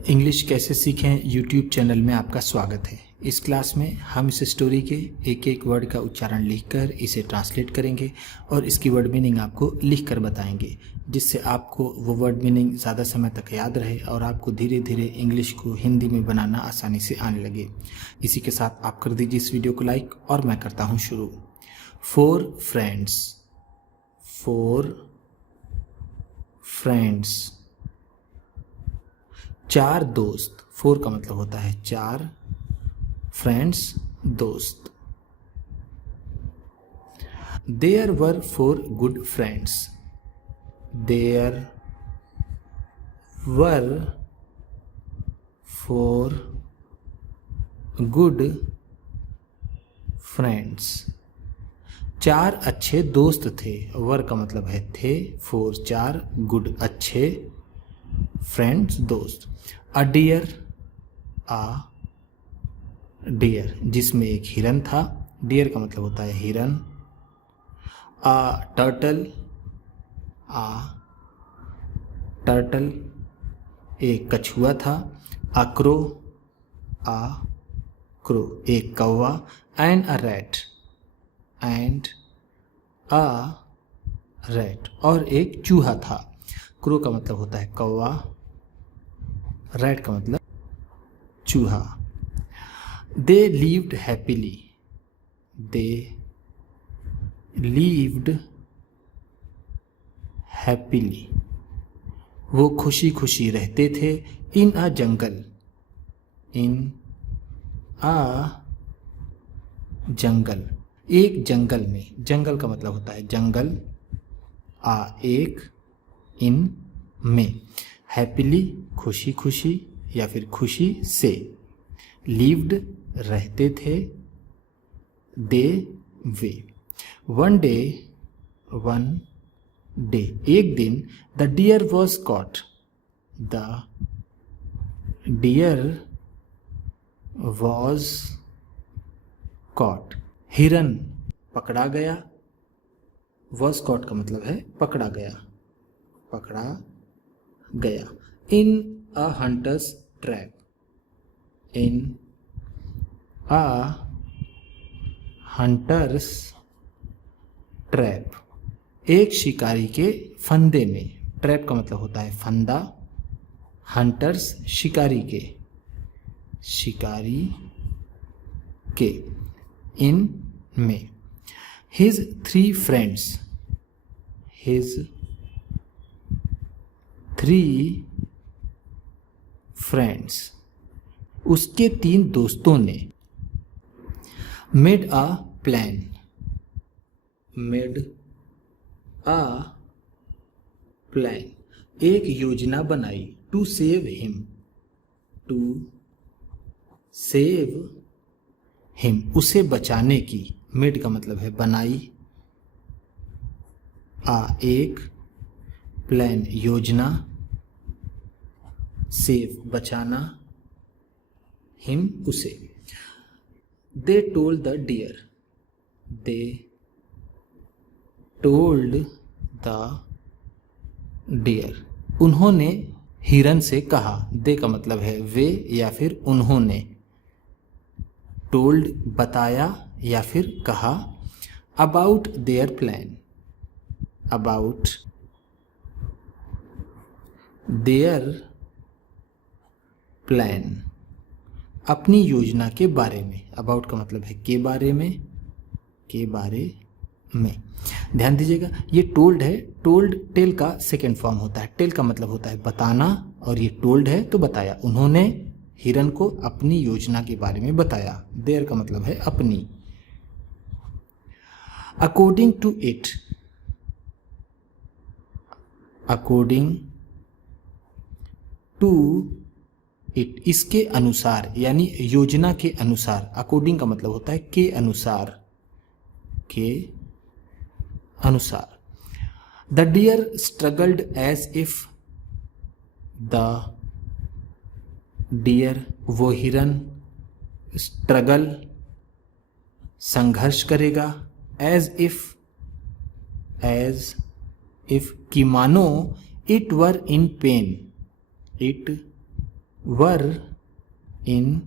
English कैसे सीखें YouTube channel में आपका स्वागत है। इस क्लास में हम इस स्टोरी के एक एक वर्ड का उच्चारण लिखकर इसे ट्रांसलेट करेंगे और इसकी वर्ड मीनिंग आपको लिखकर बताएंगे, जिससे आपको वो वर्ड मीनिंग ज़्यादा समय तक याद रहे और आपको धीरे धीरे इंग्लिश को हिंदी में बनाना आसानी से आने लगे। इसी के साथ आप कर दीजिए इस वीडियो को लाइक और मैं करता हूँ शुरू। 4 फ्रेंड्स, 4 फ्रेंड्स। 4 दोस्त, 4 का मतलब होता है 4, फ्रेंड्स दोस्त। There were 4 good friends, there were 4 good friends. 4 अच्छे दोस्त थे, वर का मतलब है थे, 4 4 गुड अच्छे, फ्रेंड्स दोस्त। अ डियर, आ डियर जिसमें एक हिरन था, डियर का मतलब होता है हिरन। आ टर्टल, आ टर्टल एक कछुआ था। अ क्रो, आ क्रो एक कौवा। And a rat, and a rat और एक चूहा था। क्रो का मतलब होता है कौवा, रैट का मतलब चूहा। They lived happily, they lived happily वो खुशी खुशी रहते थे। इन अ जंगल, इन अ जंगल एक जंगल में, जंगल का मतलब होता है जंगल, आ एक, इन में, हैप्पीली खुशी खुशी या फिर खुशी से, लिव्ड रहते थे, they way. One day, one day एक दिन, the deer was caught, the deer was caught हिरन पकड़ा गया। वॉज कॉट का मतलब है पकड़ा गया, पकड़ा गया। इन अ हंटर्स ट्रैप, इन अ हंटर्स ट्रैप एक शिकारी के फंदे में। ट्रैप का मतलब होता है फंदा, हंटर्स शिकारी के, शिकारी के, इन में। हिज 3 फ्रेंड्स, हिज 3 फ्रेंड्स उसके 3 दोस्तों ने। Made a plan, made a plan एक योजना बनाई। To save him, to save him उसे बचाने की। मेड का मतलब है बनाई, आ एक, प्लान योजना, सेव बचाना, हिम उसे। They told the deer, they told the deer उन्होंने हिरन से कहा। दे का मतलब है वे या फिर उन्होंने। टोल्ड बताया या फिर कहा। About their plan, about their plan अपनी योजना के बारे में। अबाउट का मतलब है के बारे में, के बारे में। ध्यान दीजिएगा ये टोल्ड है, टोल्ड टेल का सेकेंड फॉर्म होता है। टेल का मतलब होता है बताना और ये टोल्ड है तो बताया। उन्होंने हिरन को अपनी योजना के बारे में बताया। देयर का मतलब है अपनी। According to it, according to it इसके अनुसार यानी योजना के अनुसार। अकॉर्डिंग का मतलब होता है के अनुसार, के अनुसार। The deer struggled as if, the deer वो हिरन, स्ट्रगल संघर्ष करेगा, एज इफ कि मानो, it were in pain, it were in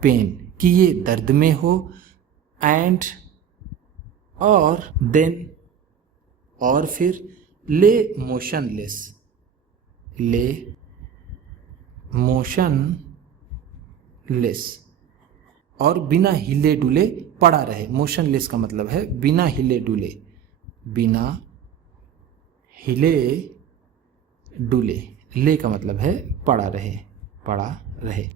pain, कि ये दर्द में हो, एंड और देन और फिर ले मोशनलेस, ले मोशनलेस और बिना हिले डुले पड़ा रहे। मोशनलेस का मतलब है बिना हिले डुले, बिना हिले डुले, ले का मतलब है पड़ा रहे, पड़ा रहे।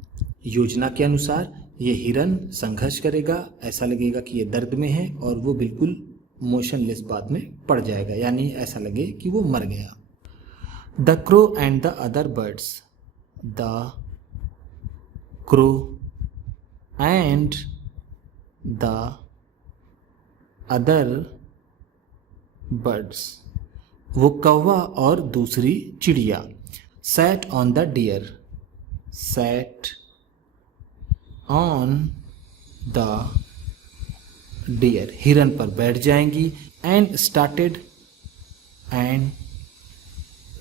योजना के अनुसार ये हिरन संघर्ष करेगा, ऐसा लगेगा कि ये दर्द में है और वो बिल्कुल मोशनलेस बाद में पड़ जाएगा, यानी ऐसा लगे कि वो मर गया। The crow and the other birds, the crow and the other birds, वो कौवा और दूसरी चिड़िया। Sat on the deer, sat on the deer, हिरन पर बैठ जाएंगी। एंड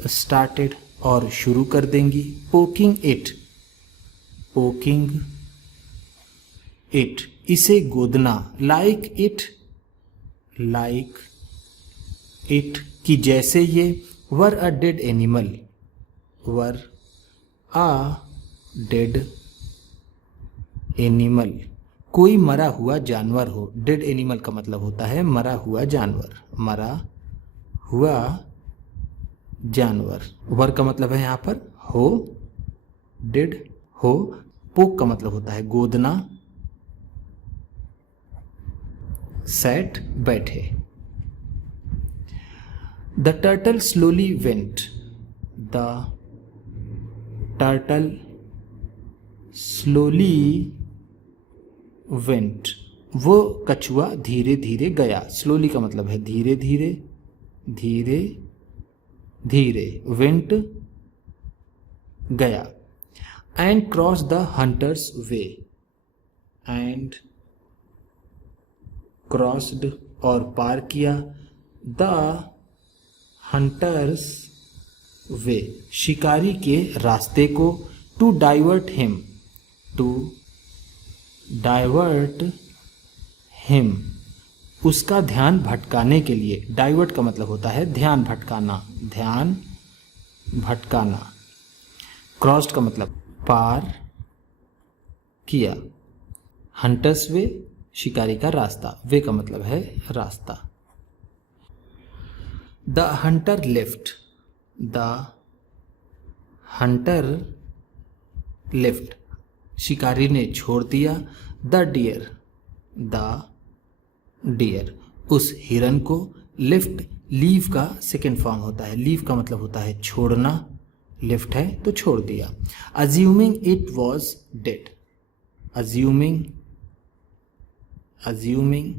स्टार्टेड और शुरू कर देंगी। पोकिंग इट, पोकिंग इट, इसे गोदना। लाइक इट, कि जैसे ये। Were a dead animal, were a dead animal, कोई मरा हुआ जानवर हो। डेड एनिमल का मतलब होता है मरा हुआ जानवर, मरा हुआ जानवर। वर का मतलब है यहाँ पर हो, डेड हो। पोक का मतलब होता है गोदना, सैट बैठे। The turtle slowly went, the turtle slowly went, वो कछुआ धीरे धीरे गया। स्लोली का मतलब है धीरे धीरे, धीरे धीरे, वेंट गया। And cross the hunters way, and crossed और पार किया। द हंटर्स वे, शिकारी के रास्ते को। To divert him, to divert him, उसका ध्यान भटकाने के लिए। डाइवर्ट का मतलब होता है ध्यान भटकाना, ध्यान भटकाना। क्रॉस्ड का मतलब पार किया। हंटर्स वे, शिकारी का रास्ता। वे का मतलब है रास्ता। The Hunter left, the Hunter left, शिकारी ने छोड़ दिया। द डियर, द डियर, उस हिरन को। लेफ्ट, लीव का सेकेंड फॉर्म होता है। लीव का मतलब होता है छोड़ना, लेफ्ट है तो छोड़ दिया। Assuming it was dead, assuming, assuming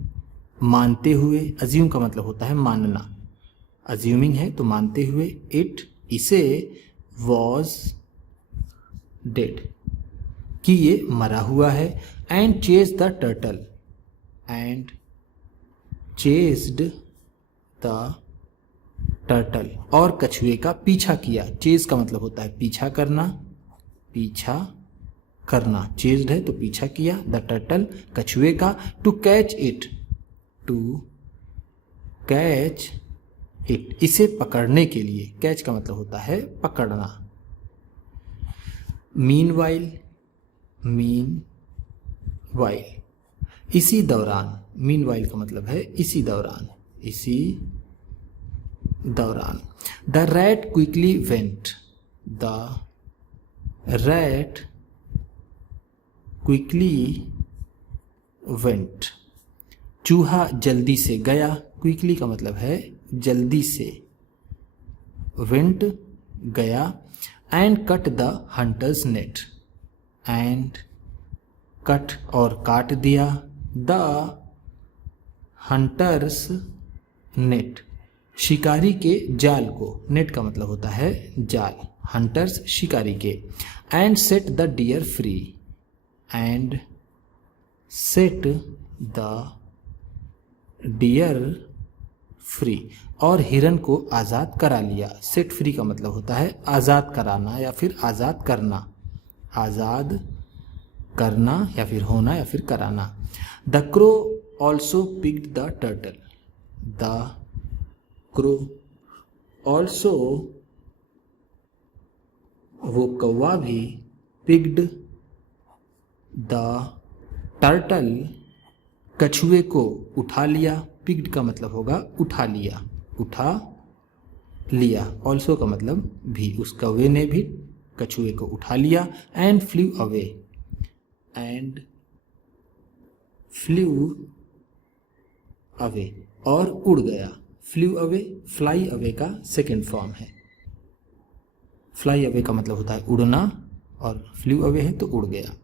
मानते हुए। अज्यूम का मतलब होता है मानना, अज्यूमिंग है तो मानते हुए। इट, इसे। वॉज डेड, कि ये मरा हुआ है। And chase the turtle, and chased the turtle, और कछुए का पीछा किया। चेज का मतलब होता है पीछा करना, पीछा करना। चेज्ड है तो पीछा किया। द टर्टल, कछुए का। To catch it, to catch it, इसे पकड़ने के लिए। कैच का मतलब होता है पकड़ना। मीनवाइल, मीनवाइल, इसी दौरान। मीनवाइल का मतलब है इसी दौरान, इसी दौरान। The rat quickly went, the rat quickly went, चूहा जल्दी से गया। क्विकली का मतलब है जल्दी से, वेंट गया। And cut the hunters net, and cut और काट दिया। द हंटर्स नेट, शिकारी के जाल को। नेट का मतलब होता है जाल, हंटर्स शिकारी के। And set the deer free, and set the deer free, और हिरन को आज़ाद करा लिया। सेट फ्री का मतलब होता है आज़ाद कराना या फिर आज़ाद करना। आज़ाद करना या फिर होना या फिर कराना। The crow also picked the turtle. The crow also, वो कौवा भी, पिक्ड द टर्टल, कछुए को उठा लिया। पिक्ड का मतलब होगा उठा लिया, उठा लिया। ऑल्सो का मतलब भी, उस कौवे ने भी कछुए को उठा लिया। And flu away, and flu away, और उड़ गया। फ्लू अवे फ्लाई अवे का सेकेंड फॉर्म है। फ्लाई अवे का मतलब होता है उड़ना और फ्लू अवे है तो उड़ गया।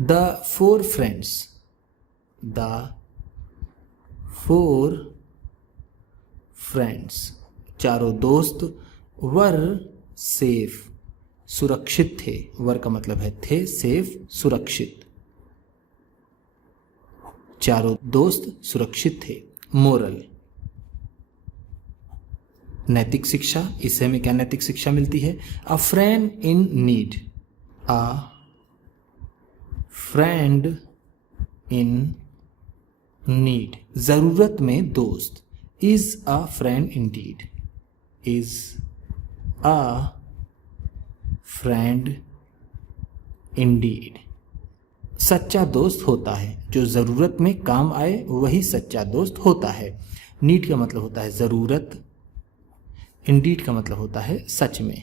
The four friends, the four friends, चारों दोस्त, वर सेफ, सुरक्षित थे। वर का मतलब है थे, सेफ सुरक्षित। चारों दोस्त सुरक्षित थे। मोरल, नैतिक शिक्षा। इससे हमें क्या नैतिक शिक्षा मिलती है? अ friend in need, a friend in need, जरूरत में दोस्त। Is a friend Indeed, is a friend Indeed, सच्चा दोस्त होता है। जो ज़रूरत में काम आए वही सच्चा दोस्त होता है। नीड का मतलब होता है ज़रूरत, इंडीड का मतलब होता है सच में।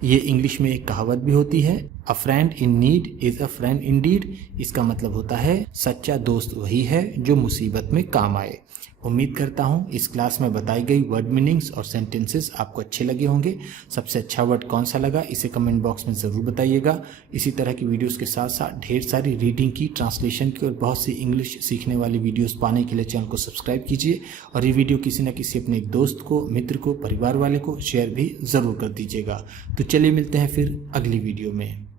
ये इंग्लिश में एक कहावत भी होती है, अ friend in need is a friend Indeed. इसका मतलब होता है सच्चा दोस्त वही है जो मुसीबत में काम आए। उम्मीद करता हूँ इस क्लास में बताई गई वर्ड मीनिंग्स और सेंटेंसेस आपको अच्छे लगे होंगे। सबसे अच्छा वर्ड कौन सा लगा इसे कमेंट बॉक्स में ज़रूर बताइएगा। इसी तरह की वीडियोस के साथ साथ ढेर सारी रीडिंग की, ट्रांसलेशन की और बहुत सी इंग्लिश सीखने वाली वीडियोस पाने के लिए चैनल को सब्सक्राइब कीजिए और ये वीडियो किसी न किसी अपने एक दोस्त को, मित्र को, परिवार वाले को शेयर भी ज़रूर कर दीजिएगा। तो चलिए मिलते हैं फिर अगली वीडियो में।